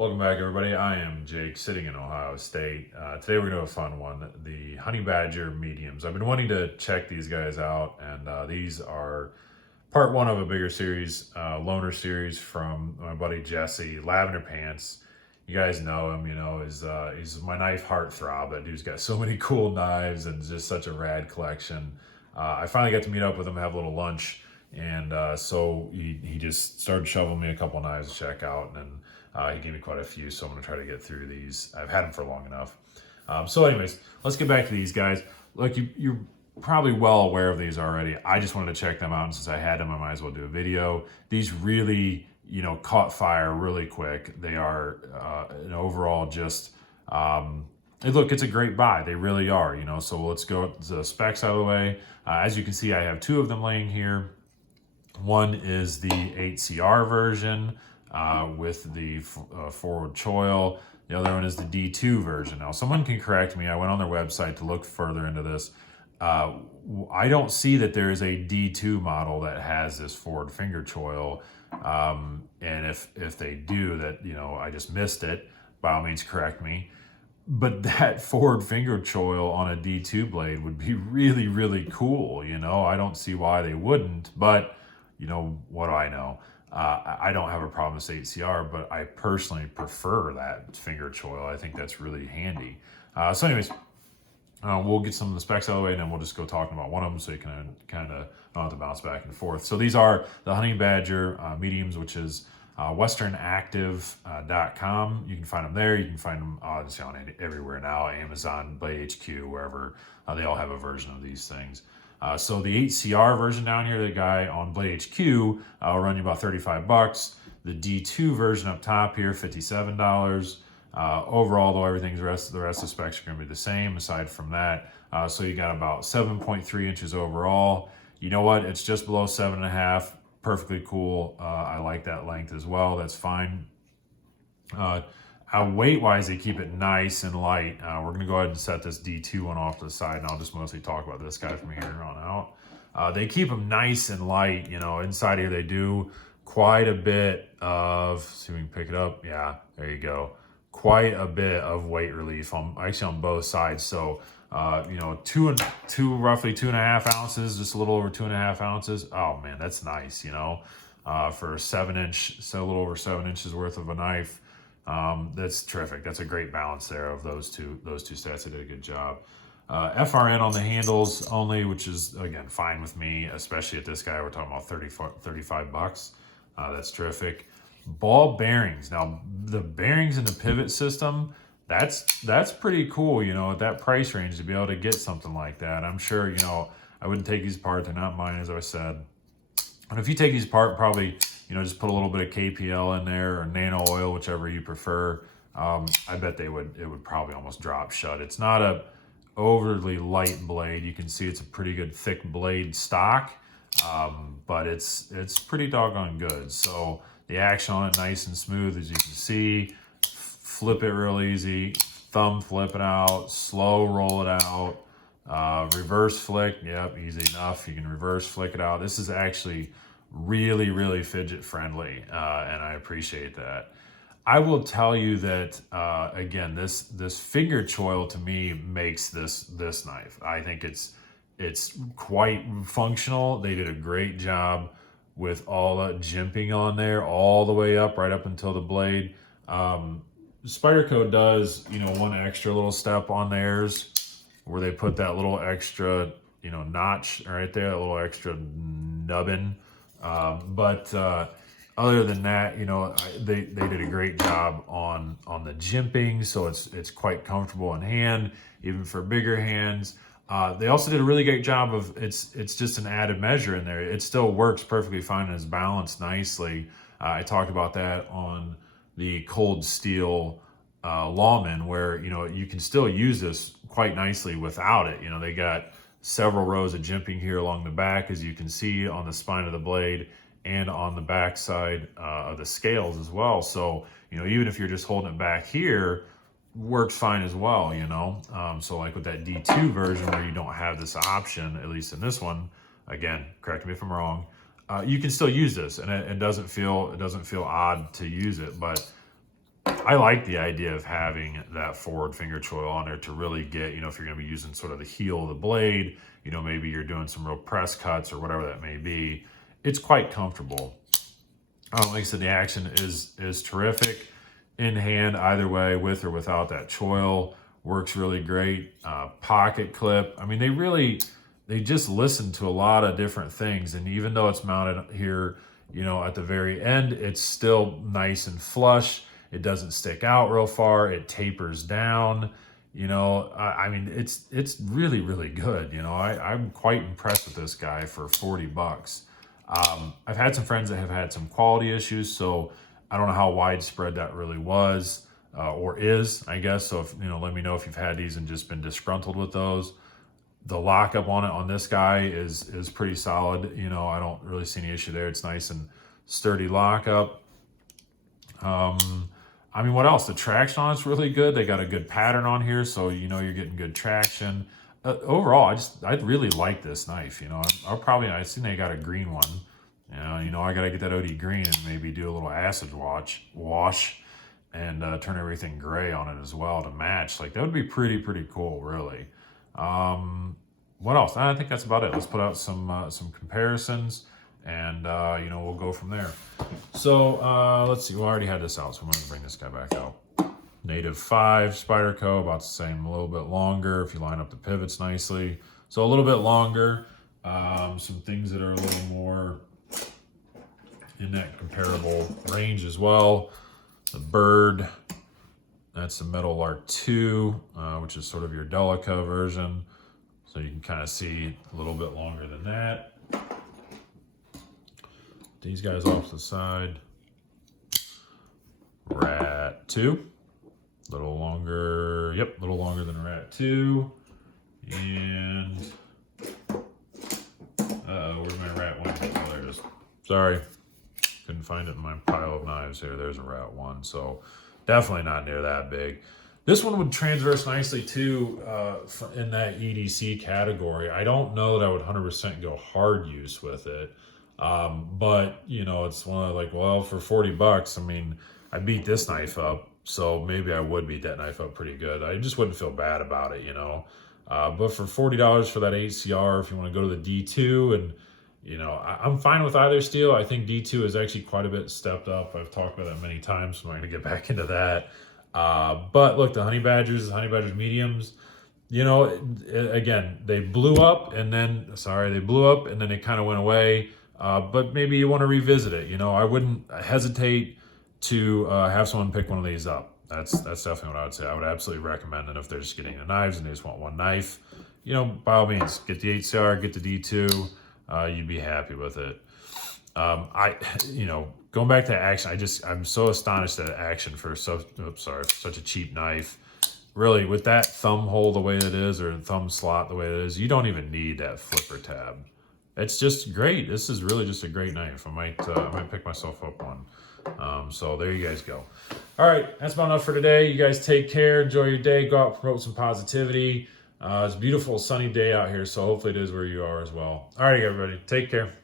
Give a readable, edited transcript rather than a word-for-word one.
Welcome back, everybody. I am Jake, sitting in Ohio State. Today we're going to do a fun one, the Honey Badger mediums. I've been wanting to check these guys out, and these are part one of a bigger series, loaner series from my buddy Jesse, LoanerPants. You guys know him, he's my knife heartthrob. That dude's got so many cool knives and just such a rad collection. I finally got to meet up with him, have a little lunch, and so he just started shoveling me a couple knives to check out, and he gave me quite a few, so I'm going to try to get through these. I've had them for long enough. So anyways, let's get back to these guys. Look, you're probably well aware of these already. I just wanted to check them out, and since I had them, I might as well do a video. These really, caught fire really quick. They are an overall just, look, it's a great buy. They really are, so let's go to the specs out of the way. As you can see, I have two of them laying here. One is the 8CR version with the forward choil. The other one is the D2 version. Now, someone can correct me. I went on their website to look further into this. I don't see that there is a D2 model that has this forward finger choil. And if they do, that, I just missed it. By all means, correct me. But that forward finger choil on a D2 blade would be really, really cool. I don't see why they wouldn't, but what do I know? I don't have a problem with 8CR, but I personally prefer that finger choil. I think that's really handy. So anyways, we'll get some of the specs out of the way, and then we'll just go talking about one of them so you can kind of don't have to bounce back and forth. So these are the Honey Badger mediums, which is westernactive.com. You can find them there. You can find them obviously on everywhere now, Amazon, Blade HQ, wherever. They all have a version of these things. So the 8CR version down here, the guy on Blade HQ, will run you about $35. The D2 version up top here, $57. Overall, though, the rest of the specs are going to be the same aside from that. So you got about 7.3 inches overall. You know what? It's just below 7.5. Perfectly cool. I like that length as well. That's fine. Weight-wise, they keep it nice and light. We're going to go ahead and set this D2 one off to the side, and I'll just mostly talk about this guy from here on out. They keep them nice and light. Inside here they do quite a bit of, see if we can pick it up. Yeah, there you go. Quite a bit of weight relief actually on both sides. So, roughly 2.5 ounces, just a little over 2.5 ounces. Oh man, that's nice, for a 7-inch, so a little over 7 inches worth of a knife. That's terrific. That's a great balance there of those two sets. They did a good job. FRN on the handles only, which is again fine with me, especially at this guy. We're talking about $35. That's terrific. Ball bearings. Now the bearings in the pivot system, that's pretty cool. At that price range to be able to get something like that. I'm sure I wouldn't take these apart. They're not mine, as I said. And if you take these apart, probably just put a little bit of KPL in there or nano oil, whichever you prefer. I bet it would probably almost drop shut. It's not a overly light blade. You can see it's a pretty good thick blade stock, but it's pretty doggone good. So the action on it nice and smooth, as you can see. Flip it real easy. Thumb flip it out. Slow roll it out. Reverse flick, yep, easy enough. You can reverse flick it out. This is actually really, really fidget friendly, and I appreciate that. I will tell you that again, this finger choil to me makes this knife. I think it's quite functional. They did a great job with all the jimping on there, all the way up, right up until the blade. Spyderco does, one extra little step on theirs, where they put that little extra, notch right there, a little extra nubbin. But other than that, they did a great job on the jimping, so it's quite comfortable in hand, even for bigger hands. They also did a really great job of, it's just an added measure in there. It still works perfectly fine and is balanced nicely. I talked about that on the cold steel Lawman, where you can still use this quite nicely without it. They got several rows of jimping here along the back, as you can see on the spine of the blade and on the back side of the scales as well. So even if you're just holding it back here, works fine as well. So like with that D2 version, where you don't have this option, at least in this one, again, correct me if I'm wrong, you can still use this, and it doesn't feel odd to use it. But I like the idea of having that forward finger choil on there to really get, if you're going to be using sort of the heel of the blade, maybe you're doing some real press cuts or whatever that may be. It's quite comfortable. Like I said, the action is terrific. In hand, either way, with or without that choil, works really great. Pocket clip. I mean, they just listen to a lot of different things. And even though it's mounted here, at the very end, it's still nice and flush. It doesn't stick out real far. It tapers down. I mean, it's really, really good. I'm quite impressed with this guy for 40 bucks. I've had some friends that have had some quality issues, so I don't know how widespread that really was or is, I guess. So if, let me know if you've had these and just been disgruntled with those. The lockup on this guy is pretty solid. I don't really see any issue there. It's nice and sturdy lockup. I mean, what else? The traction on it's really good. They got a good pattern on here, so you're getting good traction. Overall, I really like this knife. I seen they got a green one. I got to get that OD green and maybe do a little acid wash and turn everything gray on it as well to match. Like, that would be pretty cool, really. What else? I think that's about it. Let's put out some comparisons, and we'll go from there. So let's see. We already had this out, so I'm going to bring this guy back out. Native 5 Spyderco, about the same, a little bit longer if you line up the pivots nicely. So a little bit longer. Some things that are a little more in that comparable range as well. The Bird, that's the Metal Lark 2, which is sort of your Delica version. So you can kind of see a little bit longer than that. These guys off to the side. Rat 2. A little longer, a little longer than Rat 2. And, where's my Rat 1? Oh, there it is. Sorry, couldn't find it in my pile of knives here. There's a Rat 1, so definitely not near that big. This one would transverse nicely too in that EDC category. I don't know that I would 100% go hard use with it. But, it's one of well, for 40 bucks, I mean, I beat this knife up. So maybe I would beat that knife up pretty good. I just wouldn't feel bad about it, But for $40 for that HCR, if you want to go to the D2, and I'm fine with either steel. I think D2 is actually quite a bit stepped up. I've talked about that many times, so I'm not going to get back into that. But look, the Honey Badgers mediums, again, they blew up and then they kind of went away. But maybe you want to revisit it. I wouldn't hesitate to have someone pick one of these up. That's definitely what I would say. I would absolutely recommend it if they're just getting the knives and they just want one knife. By all means, get the HCR, get the D2. You'd be happy with it. Going back to action, I'm so astonished at action for such a cheap knife. Really, with that thumb hole the way it is, or thumb slot the way it is, you don't even need that flipper tab. It's just great. This is really just a great knife. I might pick myself up one. So there you guys go. All right, that's about enough for today. You guys take care. Enjoy your day. Go out, promote some positivity. It's a beautiful sunny day out here, so hopefully it is where you are as well. All right, everybody, take care.